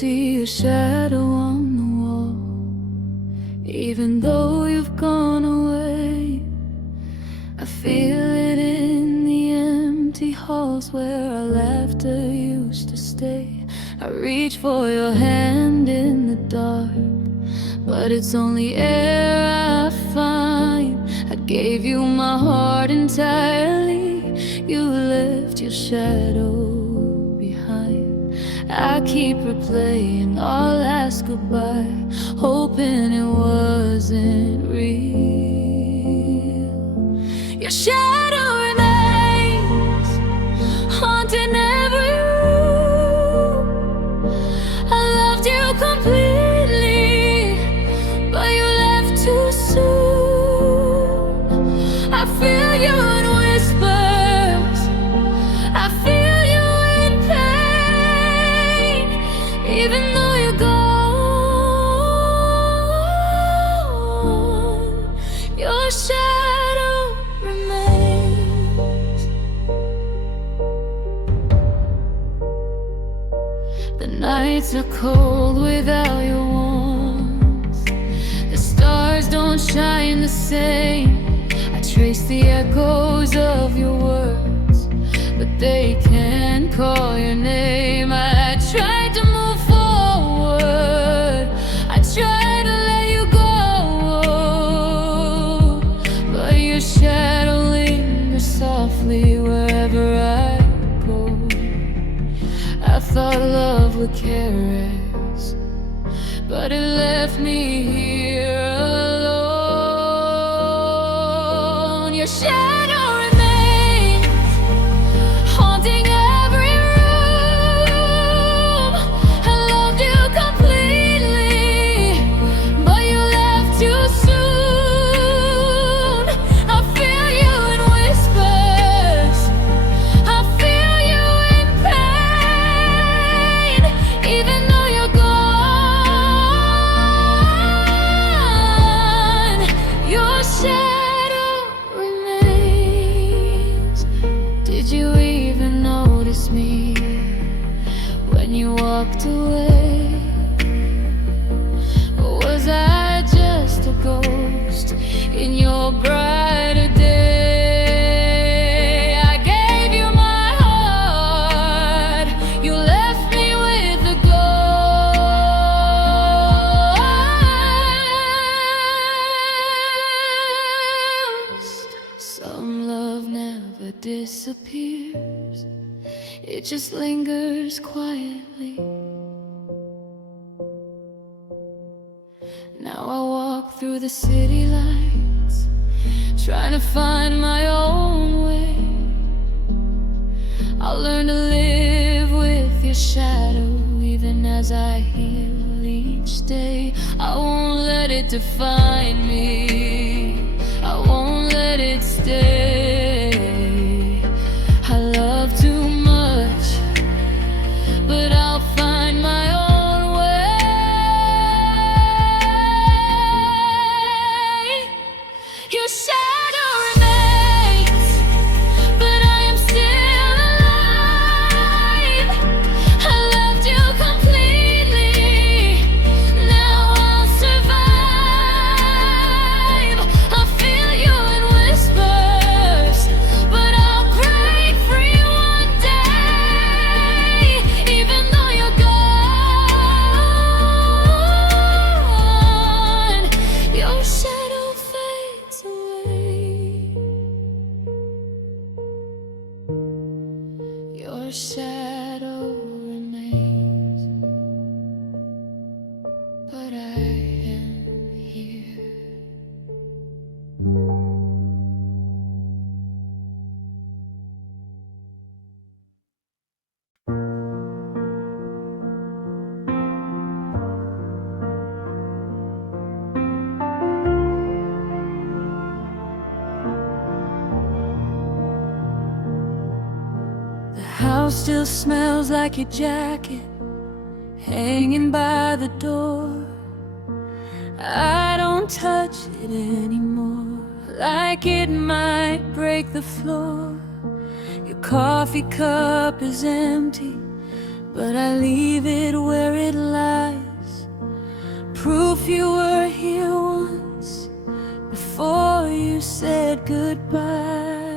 see a shadow on the wall. Even though you've gone away, I feel it in the empty halls where our laughter used to stay. I reach for your hand in the dark, but it's only air I find. I gave you my heart entirely, you left your shadow behind. I keep replaying our last goodbye, hoping it wasn't real. Your shadow remains haunting every room. I loved you completely, but you left too soon. I feel you in whispers, I feel you in pain. Even though you're gone, your shadow remains. The nights are cold without your warmth. The stars don't shine the same. I trace the echoes of your words, but they can't call your name. I tried to move forward, I tried to let you go, but your shadow lingers softly wherever I go. I thought love would carry us, but it left me here alone. Your shadow remains haunting every room. I loved you completely, but you left too soon. I feel you in whispers, I feel you in pain. Even though you're gone, your shadow remains. Did you even notice me when you walked away? Or was I just a ghost in your brighter day? I gave you my heart, you left me with the ghost. Some love never disappears, it just lingers quietly. Now I walk through the city lights, trying to find my own way. I'll learn to live with your shadow, even as I heal each day. I won't let it define me, I won't let it stay. I love too much, but I'll find my own way. Your shadow remains, but I am still alive. I loved you completely, now I'll survive. I feel you in whispers, but I'll break free one day. Even though you're gone, your shadow fades away. Your shadow remains, but I am here. The house still smells like your jacket, hanging by the door. I don't touch it anymore, like it might break the floor. Your coffee cup is empty, but I leave it where it lies. goodbye.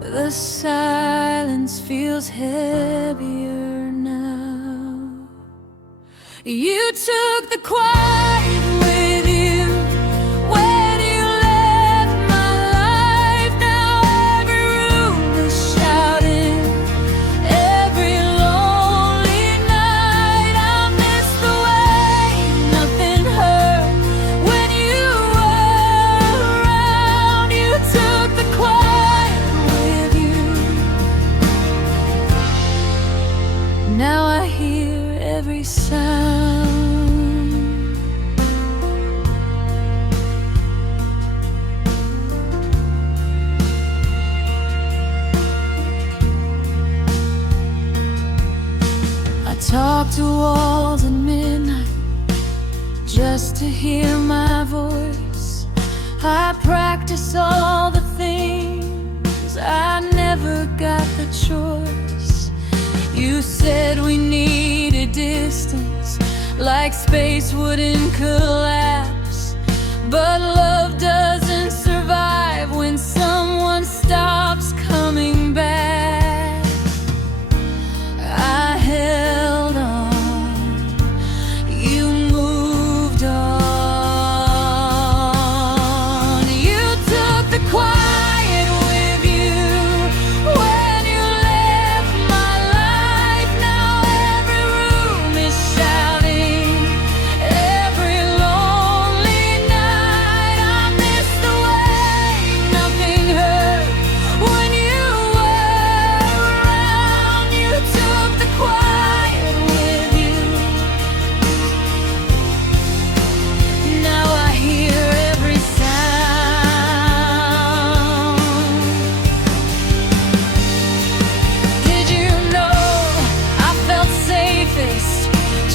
The silence feels heavier now. You took the quiet with you when you left my life. Now every room is shouting, every lonely night. I miss the way nothing hurt when you were around. You took the quiet with you. Now I hear every sound. I talk to walls at midnight just to hear my voice. I practice all the things I never got the choice. You said we needed distance, like space wouldn't collapse. But love doesn't survive when someone stops coming back. I held on, you moved on. You took the quiet with you when you left my life. Now every room is shouting, every lonely night. I miss the way nothing hurt when you were around. You took the quiet with you. Now I hear every sound. Did you know I felt safest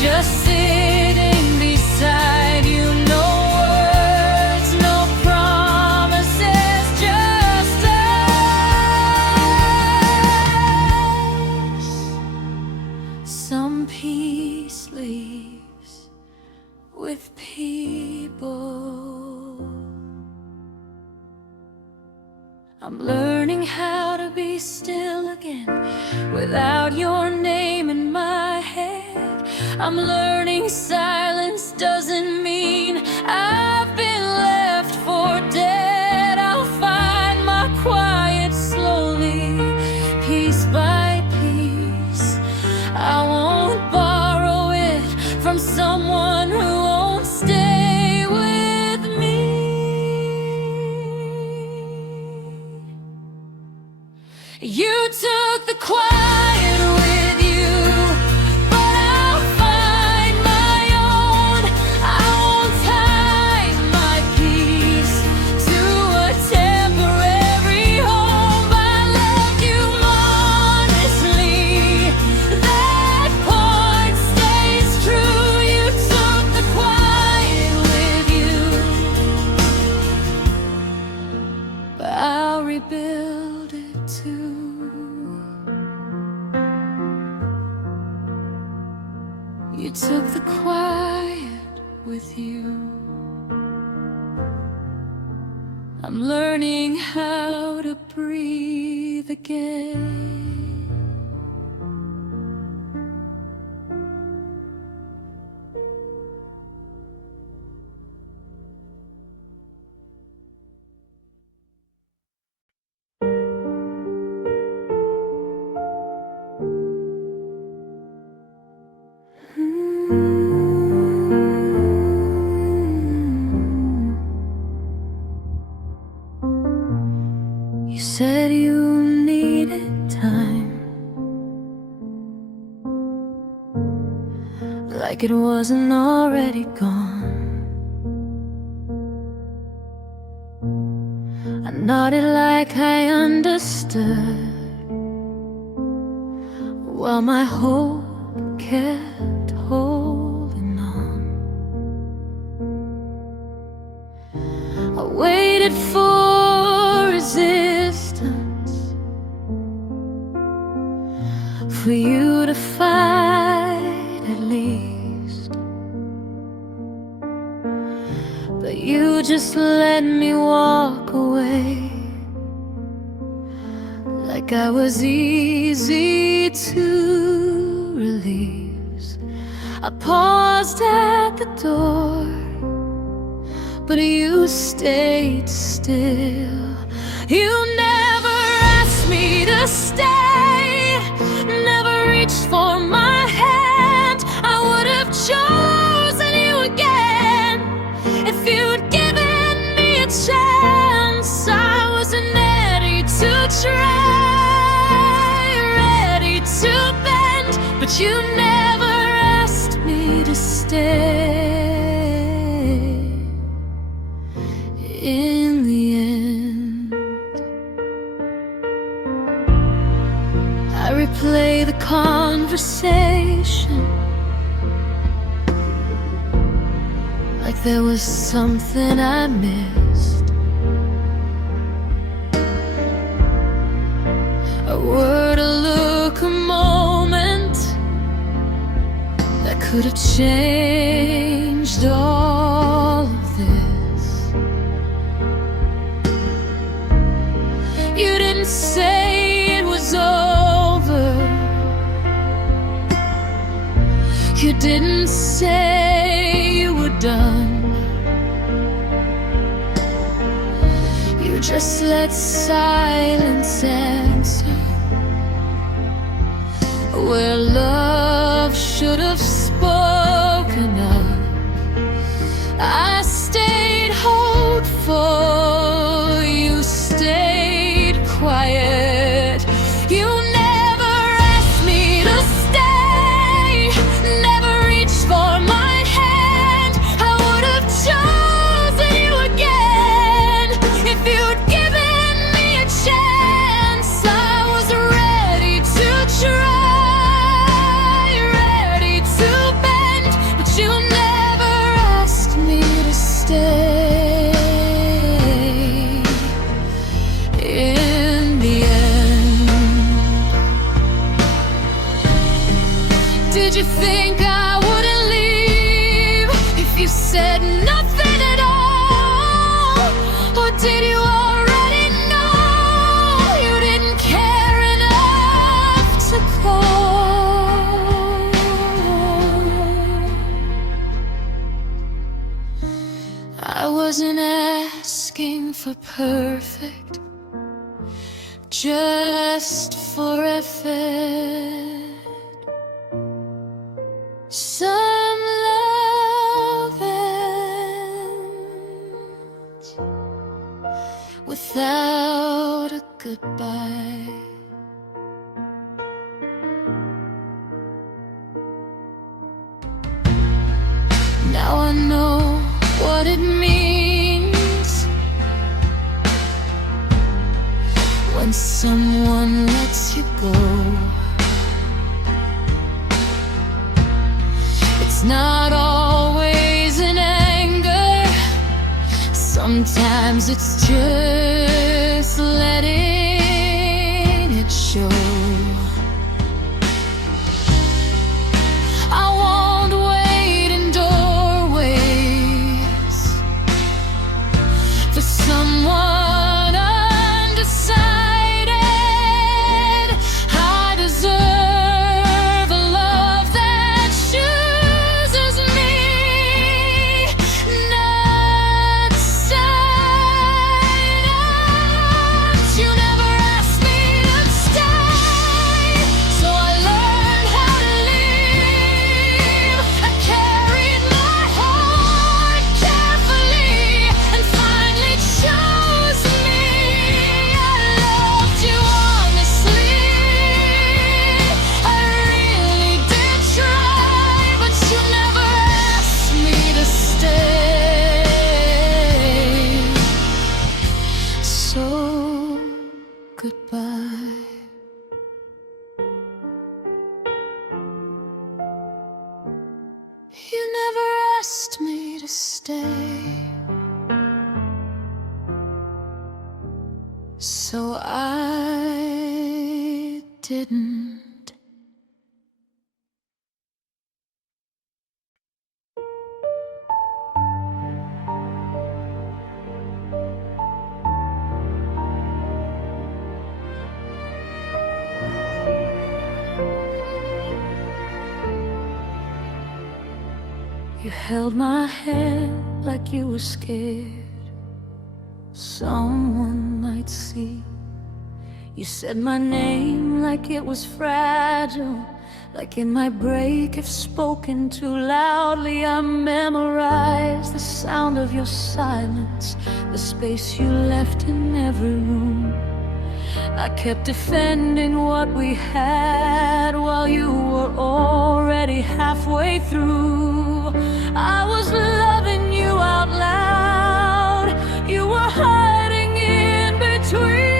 just sitting beside you? No words, no promises, just us. Some peace leaves with people. I'm learning how to be still again without your name in my head. I'm learning silence doesn't mean I've been left for dead. I'll find my quiet slowly, piece by piece. I won't borrow it from someone who won't stay with me. You took the quiet with you, but I'll find my own. I won't tie my peace to a temporary home. I loved you honestly, that part stays true. You took the quiet with you, but I'll rebuild it too. You took the quiet with you. I'm learning how to breathe again. You said you needed time, like it wasn't already gone. I nodded like I understood, while my hope kept holding on. I waited for resistance, for you to fight at least. But you just let me walk away, like I was easy to release. I paused at the door, but you stayed still. You never asked me to stay, never reached for my hand. I would have chosen you again if you'd given me a chance. I wasn't ready to try, ready to bend, but you never asked me to stay. In the end, I replay the conversation like there was something I missed, a word, a look, a moment that could have changed all of this. You didn't say it was over, you didn't say you were done. You just let silence answer where love should have spoken up. I stayed hopeful, you stayed quiet. You never asked me to stay, never reached for my hand. I would have chosen you again if you'd given me a chance. I was ready to try, ready to bend, but you never asked me to stay. In the end, did you think I wouldn't leave if you said nothing at all? Or did you already know you didn't care enough to call? I wasn't asking for perfect, just for effort. Some love ends without a goodbye. Now I know what it means when someone lets you go. It's not always in anger, sometimes it's just letting it show. I won't wait in doorways for someone undecided. I deserve a love that chooses me, not silence. You never asked me to stay, so I learned how to leave. I carried my heart carefully and finally chose me. I loved you honestly, I really did try, but you never asked me to stay. So goodbye. You never asked me to stay, so I didn't. You held my hand like you were scared someone might see. You said my name like it was fragile, like it might break if spoken too loudly. I memorized the sound of your silence, the space you left in every room. I kept defending what we had while you were already halfway through. I was loving you out loud, you were hiding in between.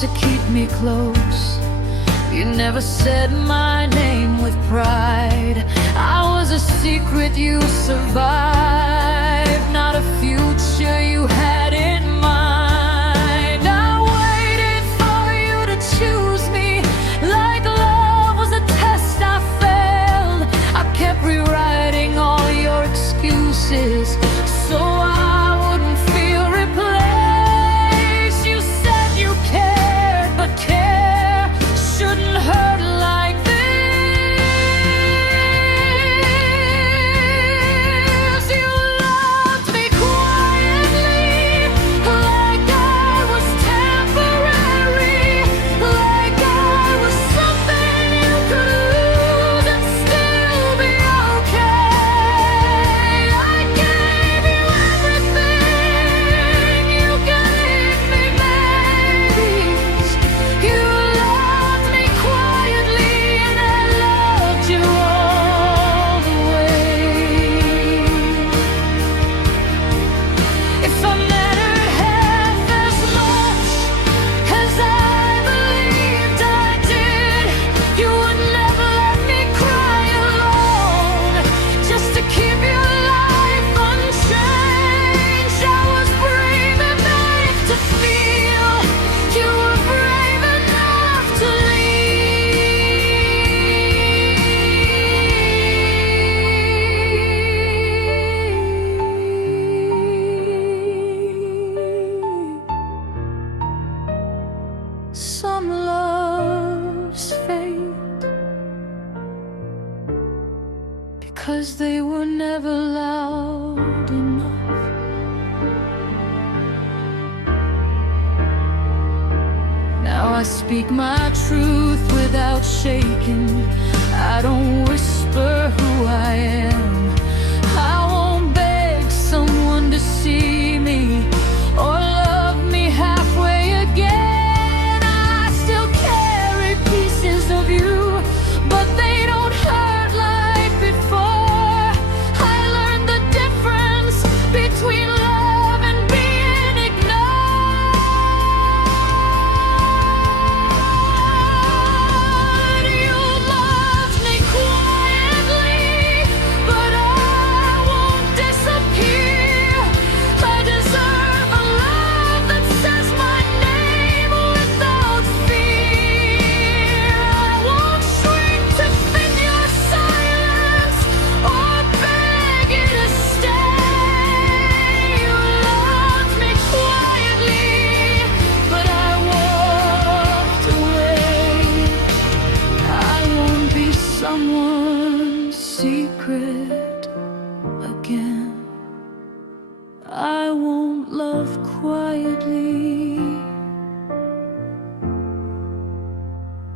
To keep me close, you never said my name with pride. I was a secret you survived, not a future you had in mind. I waited for you to choose me, like love was a test I failed. I kept rewriting all your excuses so I wouldn't feel replaced. You said you cared, but care shouldn't hurt like this. You loved me quietly, like I was temporary, like I was something you could lose and still be okay. I gave you everything, you gave me babies. You loved me quietly and I loved you all the way. If I mattered half as much as I believed I did, you would never let me cry alone, just to keep your life unchanged. I was brave enough to feel, you were brave enough to leave. Some loves fade because they were never loud enough. Now I speak my truth without shaking. I don't whisper who I am. I won't beg someone to see me or love me halfway again. I still carry pieces of you, but they don't hurt like before. I learned the difference between love and being ignored. You loved me quietly, but I won't disappear. I deserve a love that says my name without fear. I won't shrink to fit your silence or beg you to stay. You loved me quietly, but I walked away. I won't be someone's secret again. I won't love quietly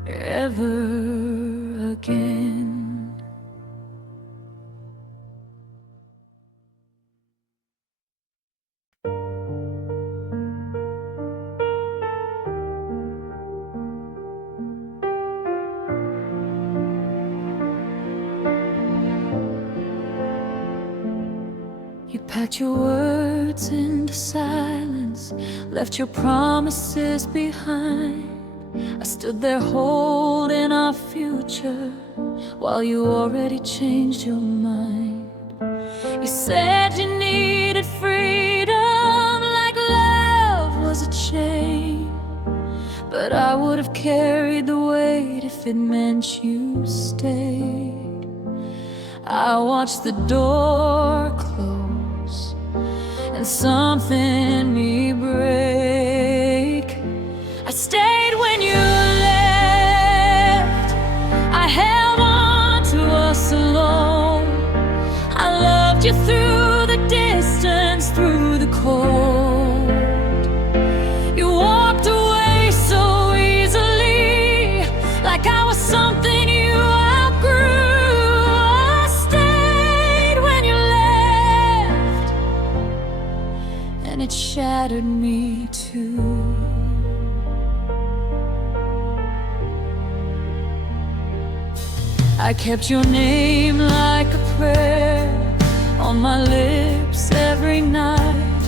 ever again. You packed your words into silence, hands, left your promises behind. I stood there holding our future while you already changed your mind. You said you needed freedom, like love was a chain, but I would have carried the weight if it meant you stayed. I watched the door close and something in me break. I stayed when you left, I held on to us alone. I loved you through the distance, through the cold. You walked away so easily, like I was something you outgrew. I stayed when you left, and it shattered me too. I kept your name like a prayer on my lips every night.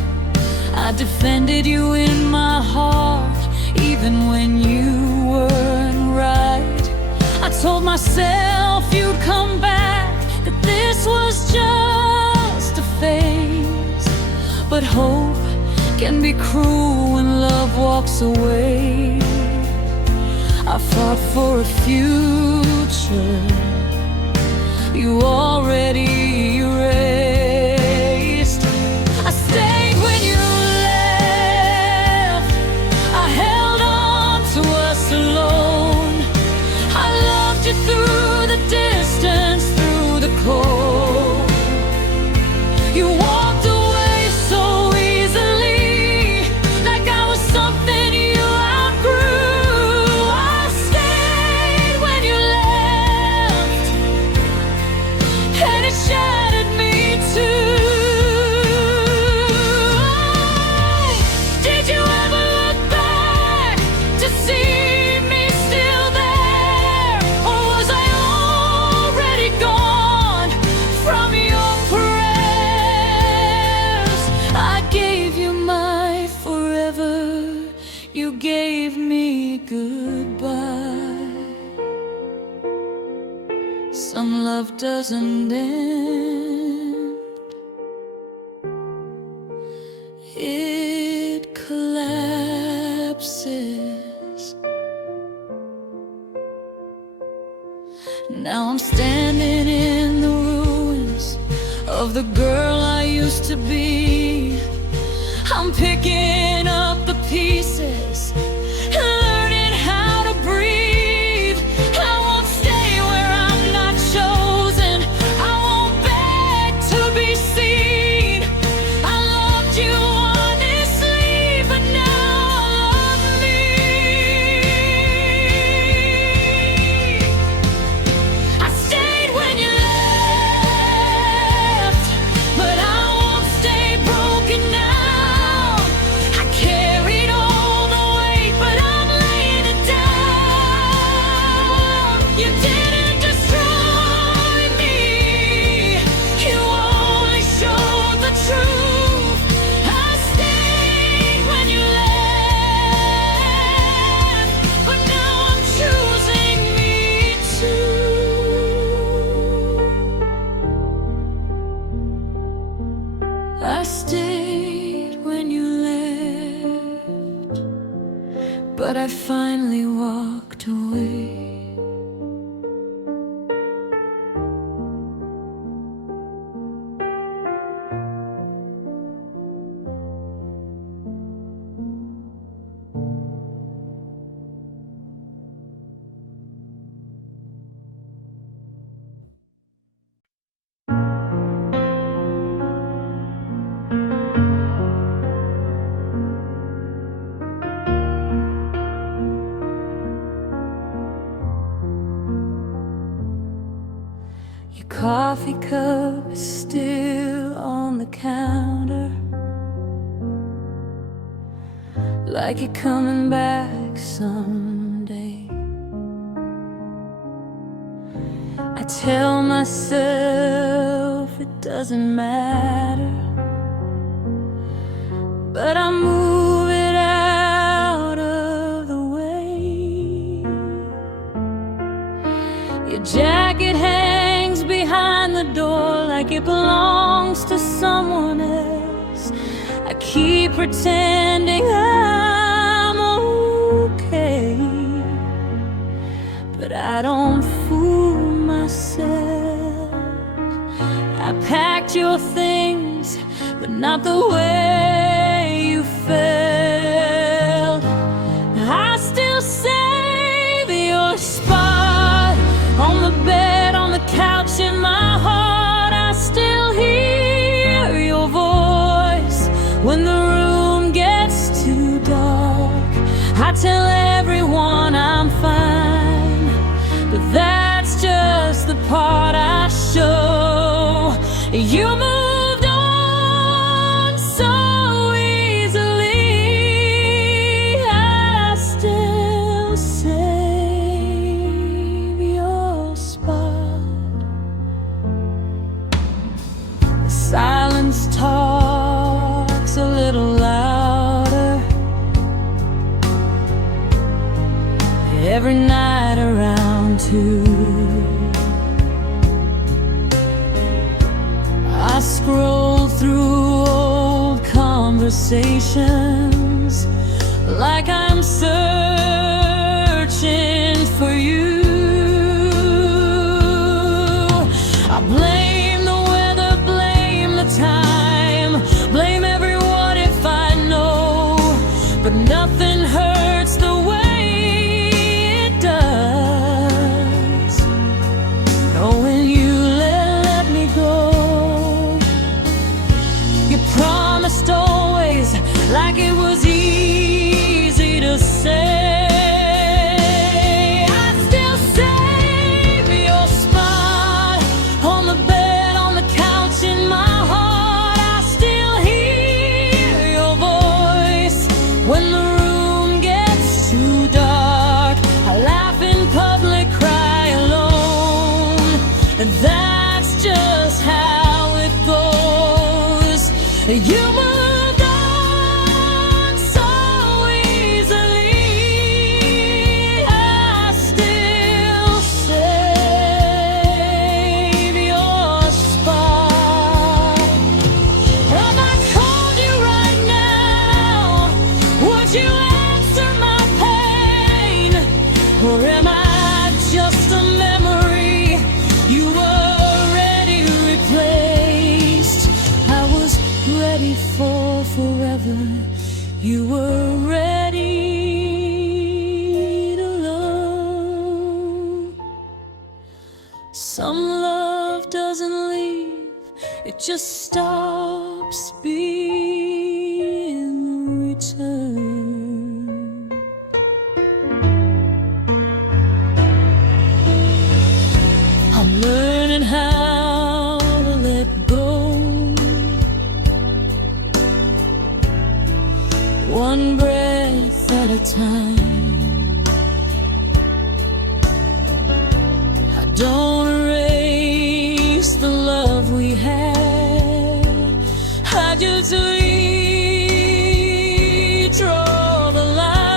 I defended you in my heart, even when you weren't right. I told myself you'd come back, that this was just a phase. But hope can be cruel when love walks away. I fought for a future you already erased. I stayed when you left, I held on to us alone. I loved you through the distance, through the cold. You walked away so easily, like I was something you outgrew. I stayed when you left, and it shattered me too. Did you ever look back to see me still there, or was I already gone from your prayers? I gave you my forever, you gave me goodbye. Some love doesn't end, it collapses. Now I'm standing in the ruins of the girl I used to be. I'm picking up the pieces and learning how to breathe. I won't stay where I'm not chosen, I won't beg to be seen. I loved you honestly, but now love me. I stayed when you left, but I won't stay broken now. I carried all the weight, but I'm laying it down. You didn't destroy me, you only showed the truth. I stayed when you left, but now I'm choosing me too. I stayed when you left, but I finally walked away. Your coffee cup is still on the counter, like you're coming back someday. I tell myself it doesn't matter, but I move it out of the way. Your jacket hangs behind the door like it belongs to someone else. I keep pretending I'm okay, but I don't fool myself. I packed your things, but not the way you felt. I still save your spot on the bed, on the couch, in my heart. I still hear your voice when the room gets too dark. I tell everyone I'm fine, but that's just the part I show. You moved on so easily. I still save your spot. The silence talks a little louder every night around 2. I scroll through old conversations like I'm searching for you. I blame the weather, blame the time, blame everyone if I know, but nothing hurts the way it does knowing you let me go. You promised always, like it was easy to say. I still save your spot on the bed, on the couch, in my heart. I still hear your voice when the room gets too dark. I laugh in public, cry alone, and that's just how it goes. You moved on so easily. I still save your spot. If I called you right now, would you answer my pain? Or am I just a memory you were already replaced? I was ready for forever. You were ready to love. Some love doesn't leave, it just stops being returned. I'm learning how to let go, one breath at a time. I don't erase the love we had, I just redraw the lines.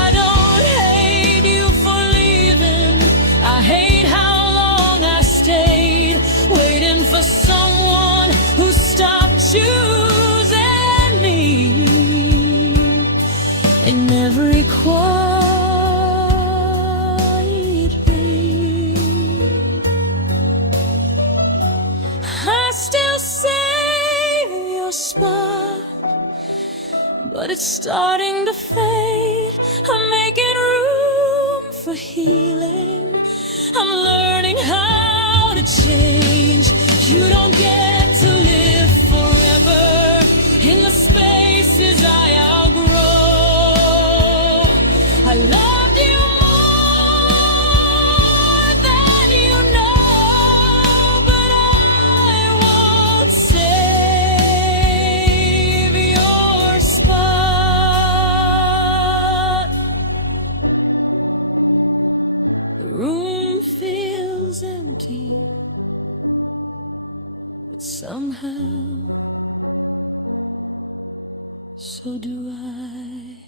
I don't hate you for leaving, I hate how long I stayed, waiting for someone who stopped choosing me. In every quiet beat, I still save your spot, but it's starting to fade. I'm making room for healing, I'm learning how to change. You don't get to live forever in the spaces I outgrow. I loved you more than you know, but I won't save your spot. The room feels empty, but somehow so do I.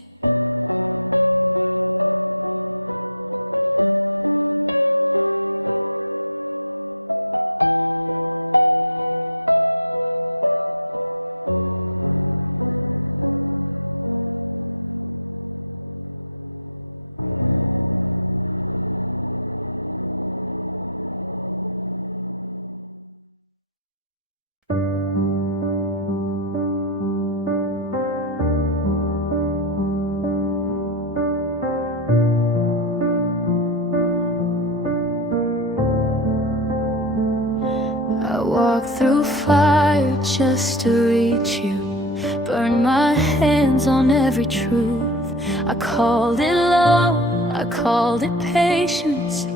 I walked through fire just to reach you, burned my hands on every truth. I called it love, I called it patience,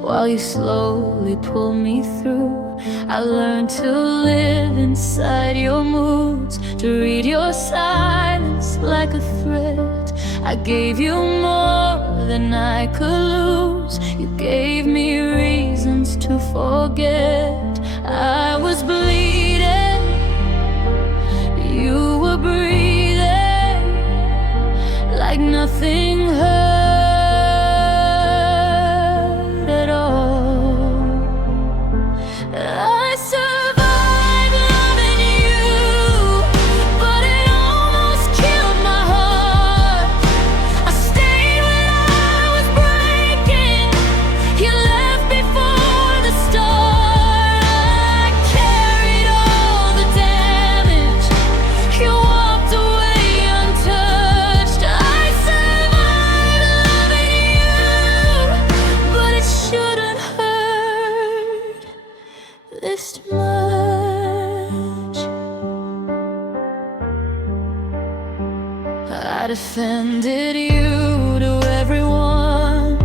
while you slowly pulled me through. I learned to live inside your moods, to read your silence like a threat. I gave you more than I could lose. You gave me reasons to forget. I was bleeding, you were breathing, like nothing hurt at all. I survived loving you, but it almost killed my heart. I stayed when I was breaking, you left before the start. This much I defended you to everyone,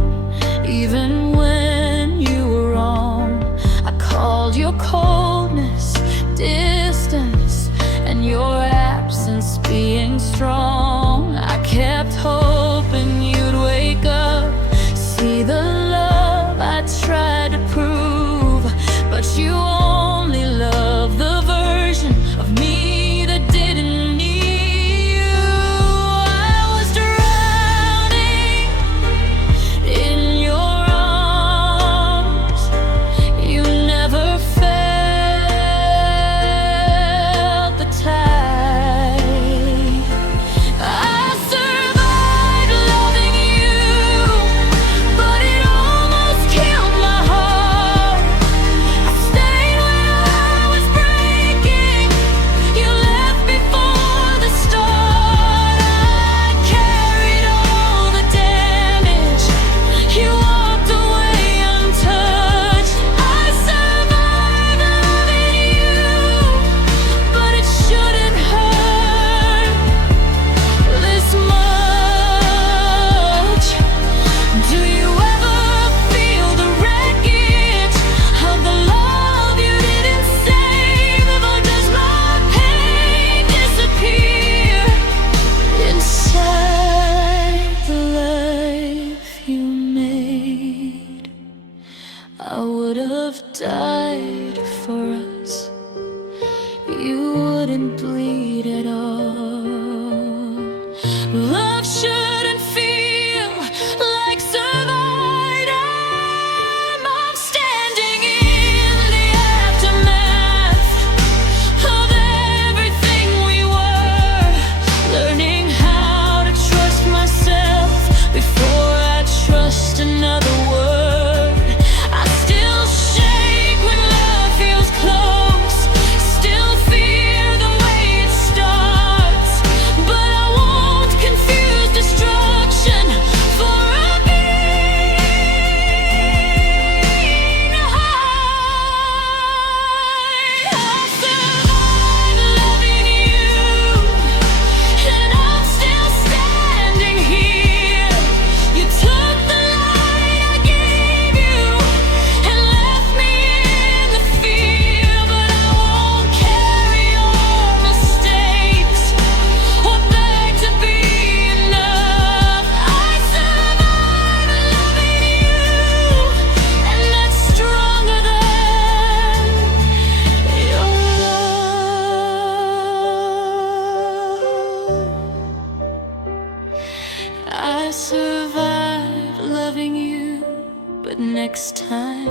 even when you were wrong. I called your coldness distance, and your absence being strong. I kept hoping you'd wake up, see the love I tried to prove, but you only love the version of me that didn't need you. I was drowning in your arms. You never felt the tide. I I survived loving you, but next time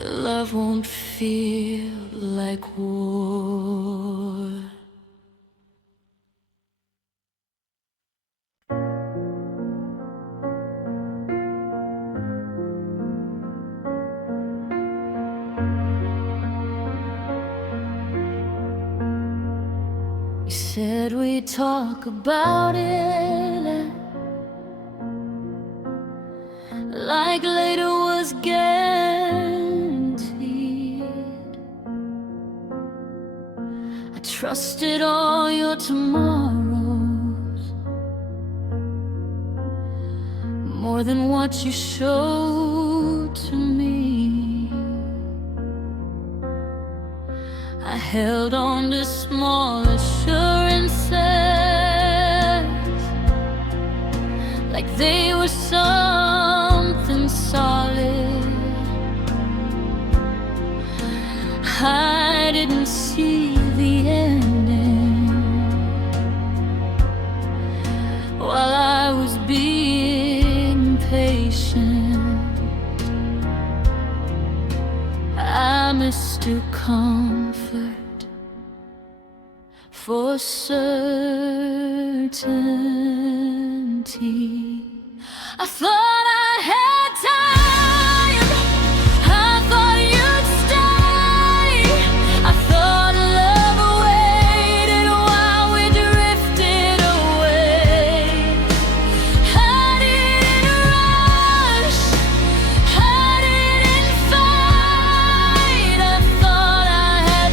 love won't feel like war. You said we'd talk about it, like later was guaranteed. I trusted all your tomorrows more than what you showed to me. I held on to small assurances like they were something solid. I didn't see the ending while I was being patient. I mistook comfort for certainty. I thought I had time, I thought you'd stay, I thought love waited while we drifted away. I didn't rush, I didn't fight, I thought I had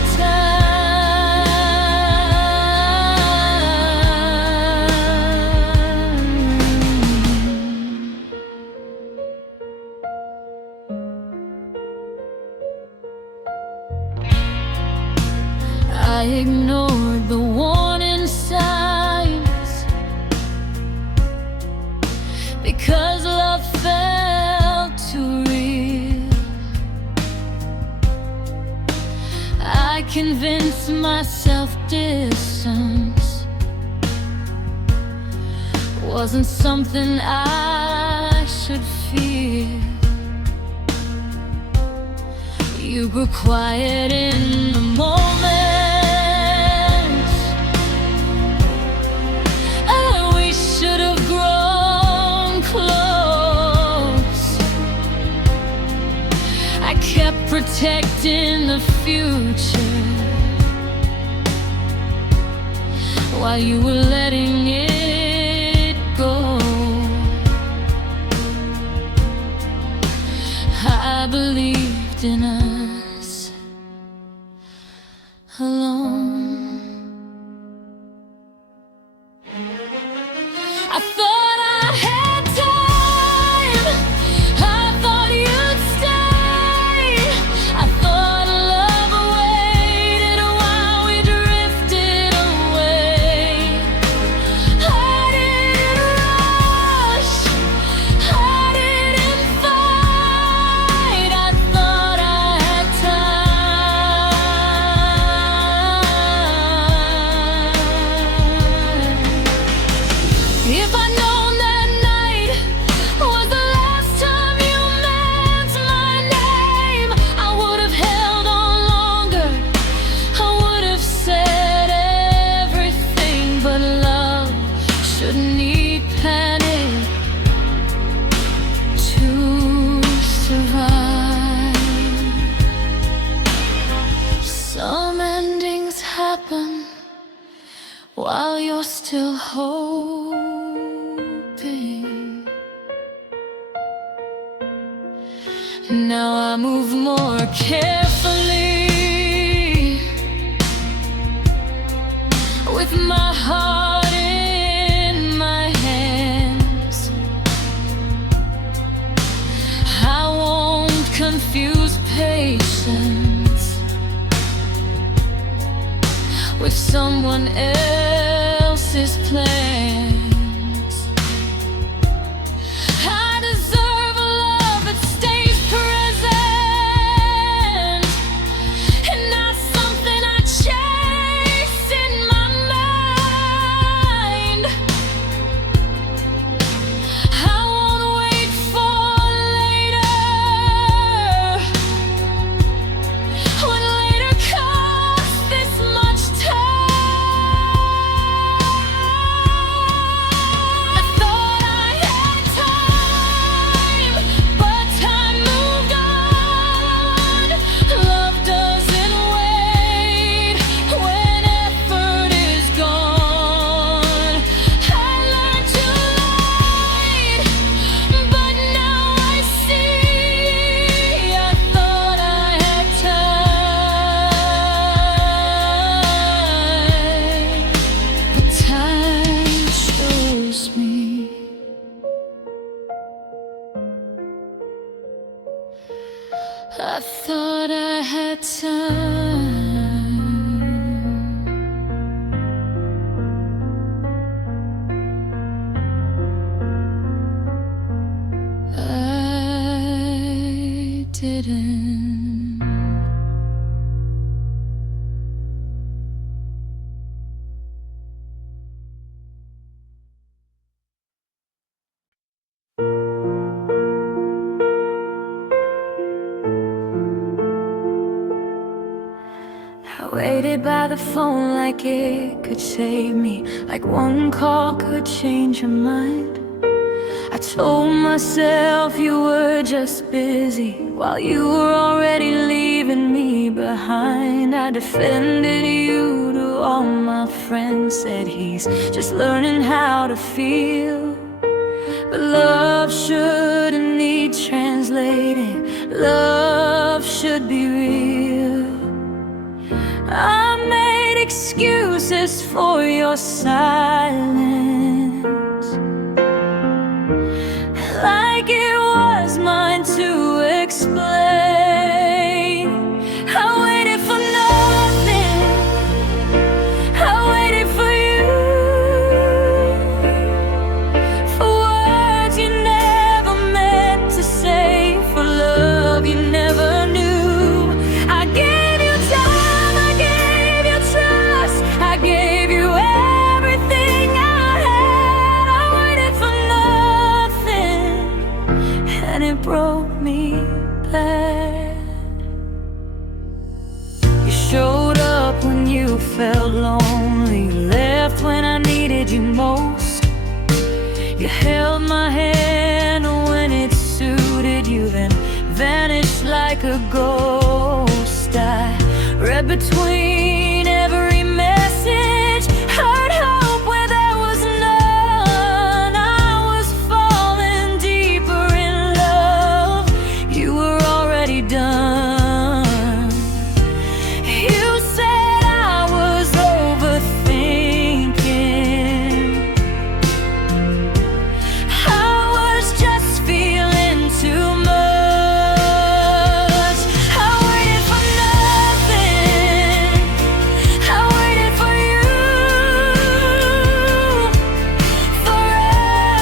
I ignored the warning signs because love felt too real. I convinced myself distance wasn't something I should fear. You grew quiet in the moment. We should have grown close. I kept protecting the future while you were letting it go. I believed in us alone. I thought I had time, I thought you'd stay, I thought love waited while we drifted away. I didn't rush, I didn't fight, I thought I had time. If I'd known that night was the last time you meant my name, I would have held on longer, I would have said everything. But love shouldn't need panic to survive. Some endings happen while you're still hoping. Now I move more carefully, with my heart in my hands. I won't confuse patience with someone else's plans. I deserve a love that stays present and not something I chase in my mind. that time. I didn't. I waited by the phone like it could save me, like one call could change your mind. I told myself you were just busy while you were already leaving me behind. I defended you to all my friends, said he's just learning how to feel. But love shouldn't need translating, love should be real. I made excuses for your silence, like it was mine to explain. I waited for nothing, I waited for you, for words you never meant to say, for love you never knew. I gave you time, I gave you trust, I gave you everything I had. I waited for nothing, and it broke me bad. You showed up when you felt lonely, left when I needed you most. You held my hand when it suited you, then vanished like a ghost. I read between every message, heard hope where there was none. I was falling deeper in love, you were already done. You said I was overthinking, I was just feeling too much. I waited for nothing, I waited for you, for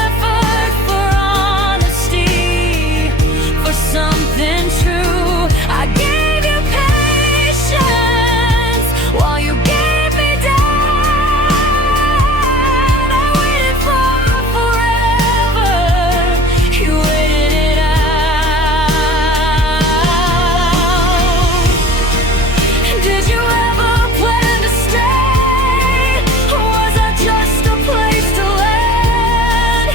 effort, for honesty, for something true. I gave you patience while you gave me doubt. I waited for forever, you waited it out. Did you ever plan to stay, or was I just a place to land?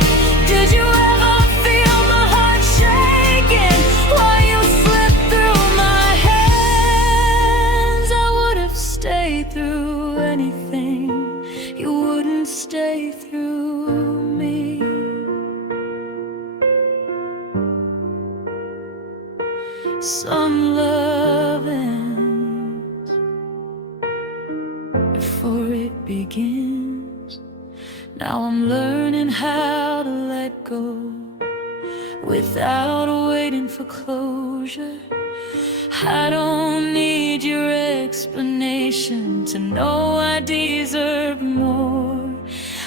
Did you ever feel my heart shaking while you slipped through my hands? I would have stayed through anything, you wouldn't stay through me. Some love ends before it begins. Now I'm learning how to let go without waiting for closure. I don't need your explanation to know I deserve more.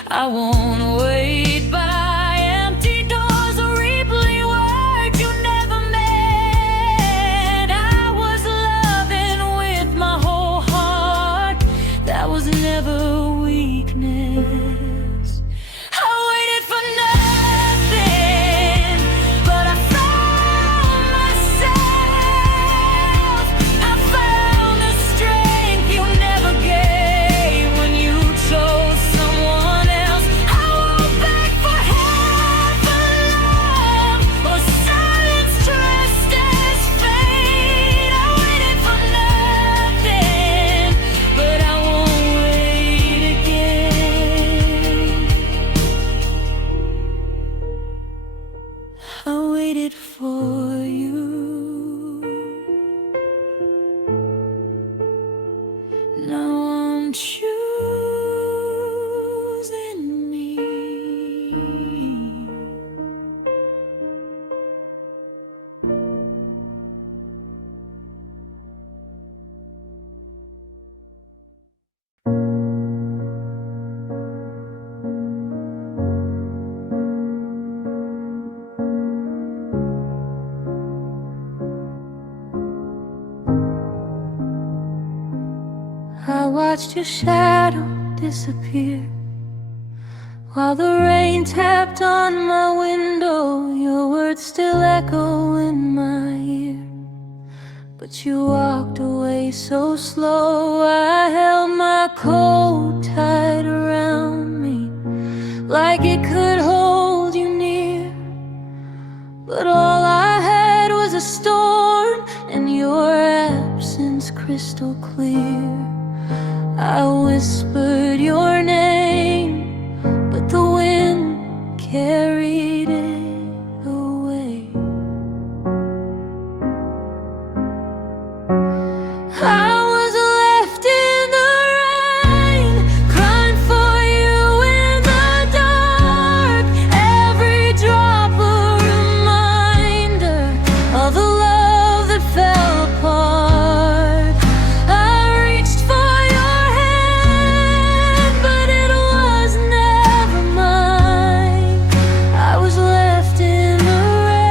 I won't wait by empty doors or replay words you never meant. I was loving with my whole heart, that was never weakness. I waited for nothing, but I found myself. I found the strength you never gave when you chose someone else. I won't back watched your shadow disappear. While the rain tapped on my window, your words still echo in my ear. But you walked away so slow, I held my coat tight around me, like it could hold you near. But all I had was a storm, and your absence crystal clear. I whispered your name, but the wind carried it away. I was left in the rain, crying for you in the dark. Every drop a reminder of the love that fell apart. I reached for your hand, but it was never mine. I was left in the rain,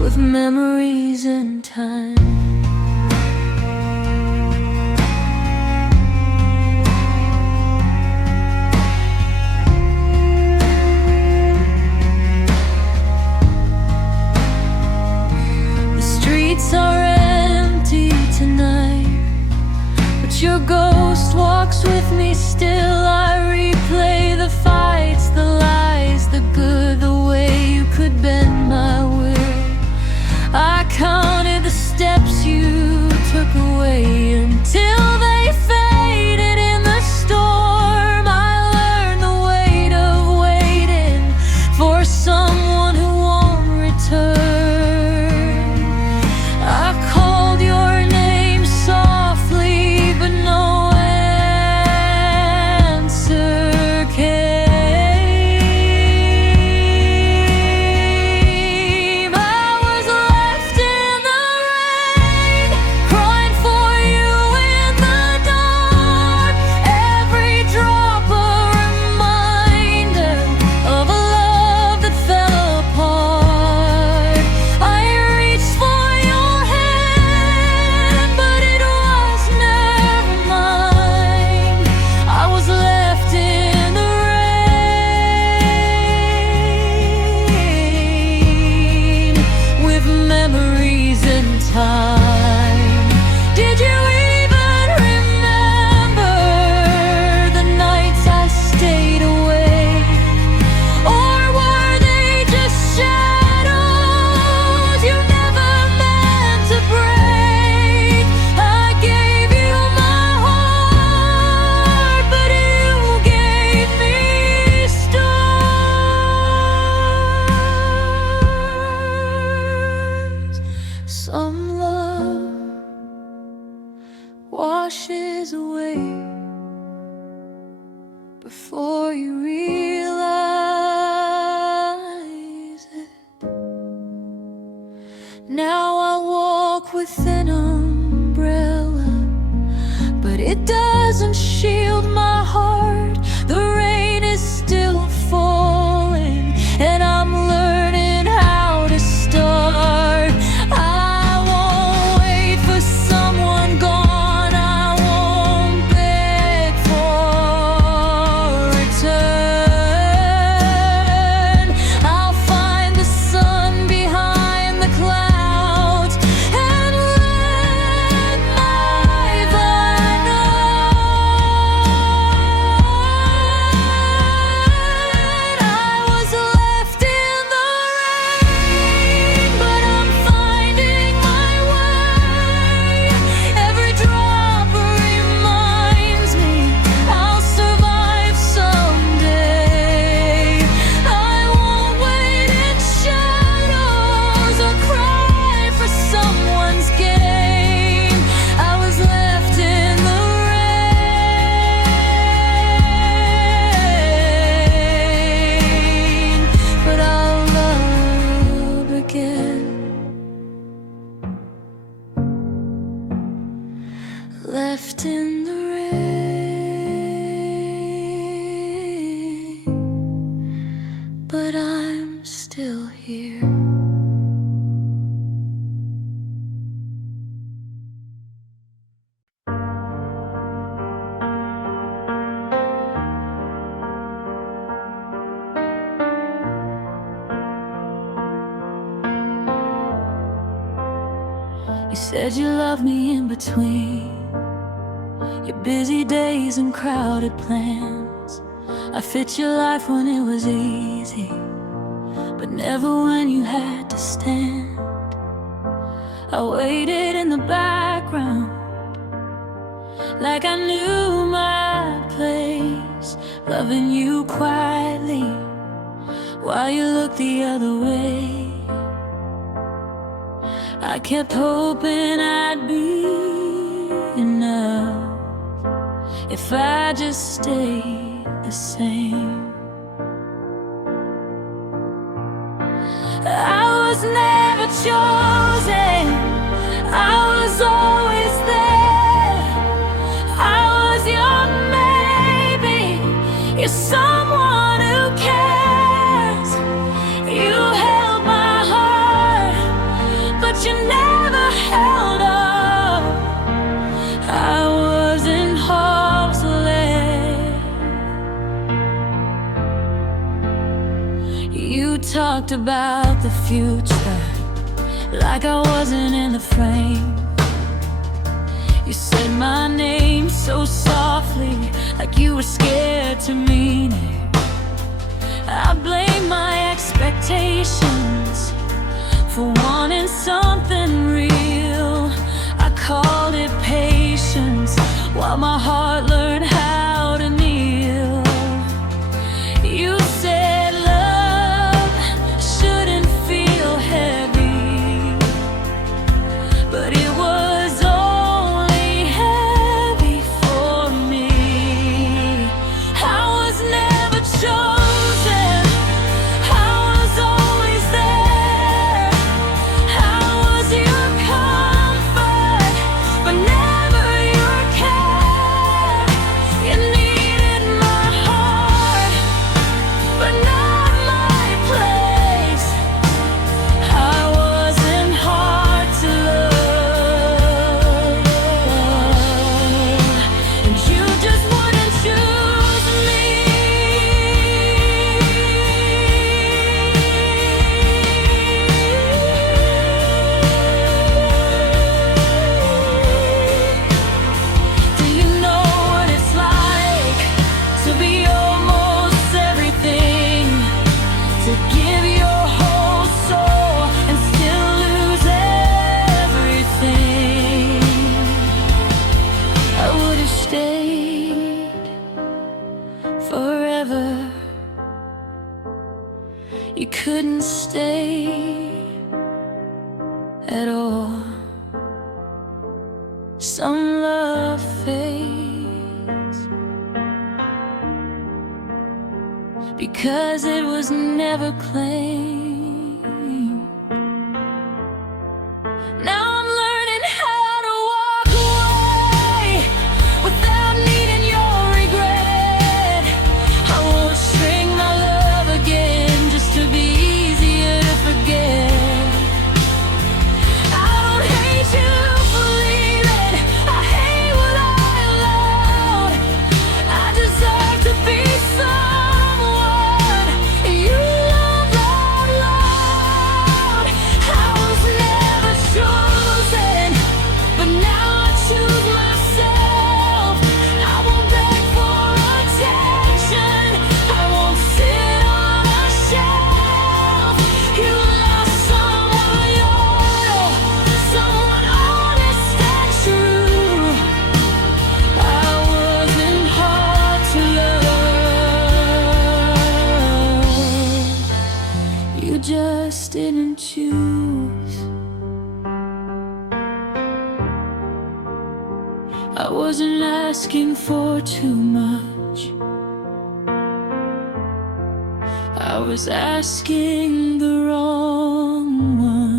with memories and time. The streets are empty tonight, but your ghost walks with me still. I replay the fights, the lies, the good, the way you could bend my will. I counted the steps you took away until they faded in the storm. I learned the weight of waiting for someone who won't return. I called your name softly, but no answer came. I was left in the rain, crying for you in the dark. Every drop a reminder of a love that fell apart. I reached for your hand, but it was never mine. I was left in the rain, with memories and time. Did you even remember the nights I stayed awake? Or were they just shadows you never meant to break? I gave you my heart, but you gave me stars. Some love washes away before you realize it. Now I walk with an umbrella, but it doesn't shield my heart. The rain is still falling, and I'm learning how to start. I won't wait for someone gone. I won't beg for return. I'll find the sun behind the clouds and let my fire I was left in the rain, but I'm finding my way. Every drop reminds me I'll survive someday. I won't wait in shadows or cry for someone's game. I was left in the rain, but I'll love again. Left in the rain, but I'm still here. You said you loved me in between your busy days and crowded plans. I fit your life when it was easy, but never when you had to stand. I waited in the background like I knew my place, loving you quietly while you looked the other way. I kept hoping I'd be enough if I just stayed the same. I was never chosen, I was always there. I was your maybe, you're someone who cares. You held my heart, but you never held up. I wasn't hopeless. You talked about the future like I wasn't in the frame. You said my name so softly, like you were scared to mean it. I blame my expectations for wanting something real. I called it patience while my heart learned how to kneel. You said love shouldn't feel heavy, but it was only heavy for me. I was never chosen, I was always there. I was your comfort, but never your care. You needed my heart, but not my place. I wasn't hard to love, and you just wouldn't choose me. Do you know what it's like to be almost everything? To give your whole soul and still lose everything. I would have stayed forever. You couldn't stay at all. Some love fades because it was never claimed. Now I'm learning how to walk away without needing your regret. I won't shrink my love again just to be easier to forget. I don't hate you for leaving, I hate what I allowed. I deserve to be someone you love out loud. I was never chosen, but now I choose myself. I won't beg for attention, I won't sit on a shelf. You lost someone loyal, someone honest and true. I wasn't hard to love, you just didn't choose. I wasn't asking for too much, I was asking the wrong one.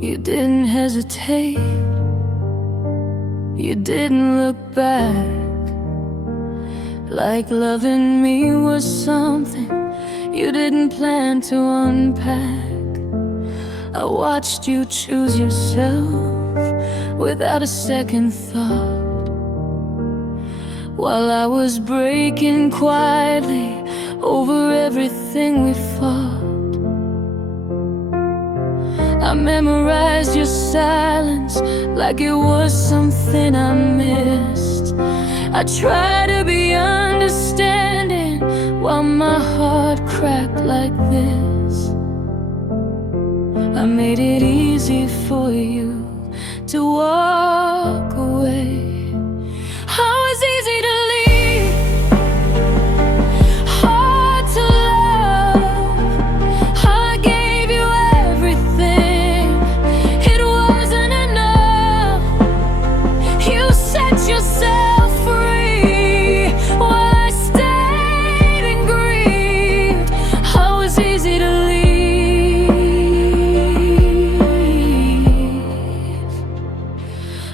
You didn't hesitate, you didn't look back, like loving me was something you didn't plan to unpack. I watched you choose yourself without a second thought, while I was breaking quietly over everything we fought. I memorized your silence like it was something I missed. I tried to be understanding while my heart cracked like this. I made it easy for you to walk away. I was easy to leave, hard to love. I gave you everything, it wasn't enough. You set yourself free while I stayed and grieved. I was easy to leave.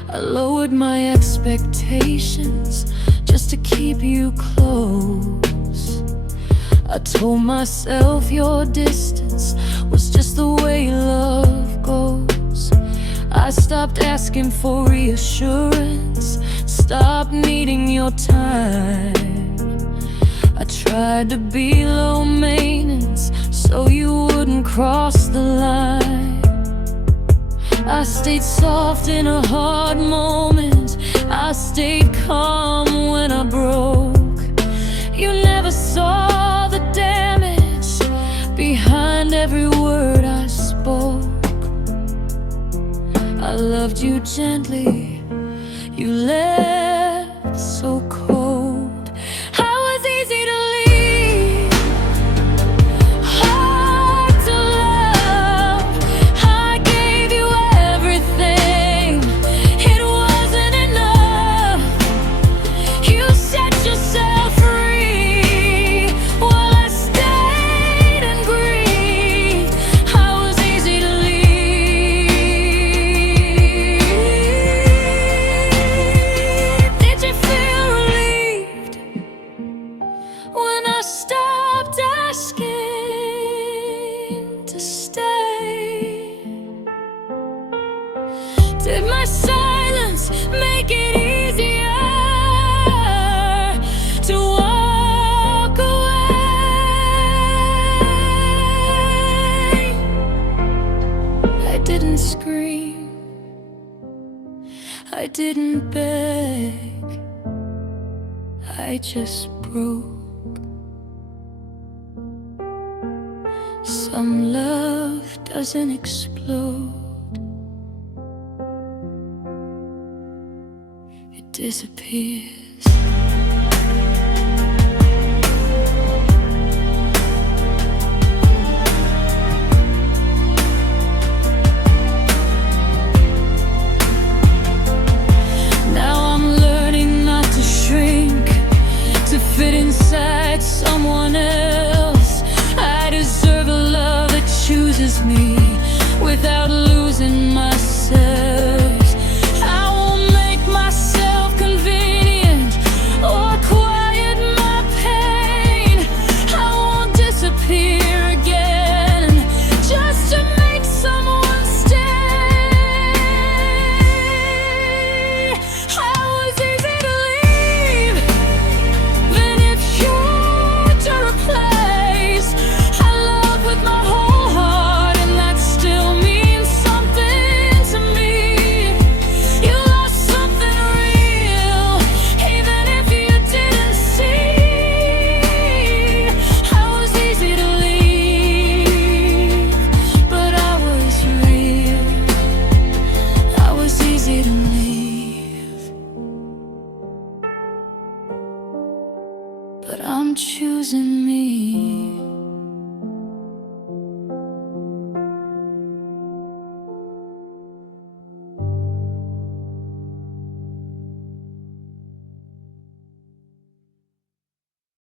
I lowered my expectations just to keep you close. I told myself your distance was just the way love goes. I stopped asking for reassurance, stopped needing your time. I tried to be low maintenance so you wouldn't cross the line. I stayed soft in a hard moment, I stayed calm when I broke. You never saw the damage behind every word I spoke. I loved you gently, you left so cold. I was easy to leave, hard to love. I gave you everything, it wasn't enough. You set yourself free while I stayed and grieved. I was easy to leave. Did you feel relieved when I stopped asking to stay? Did my silence make it easier to walk away? I didn't scream, I didn't beg, I just broke. Some love doesn't explode, it disappears. Now I'm learning not to shrink, to fit inside someone else. I deserve a love that chooses me without losing myself. I won't make myself convenient or quiet my pain. I won't disappear again just to make someone stay. I was easy to leave, then if you're to replace. I love with my whole heart, and that still means something to me. You lost something real, even if you didn't see. I was easy to leave, but I was real. I was easy to leave, but I'm choosing me.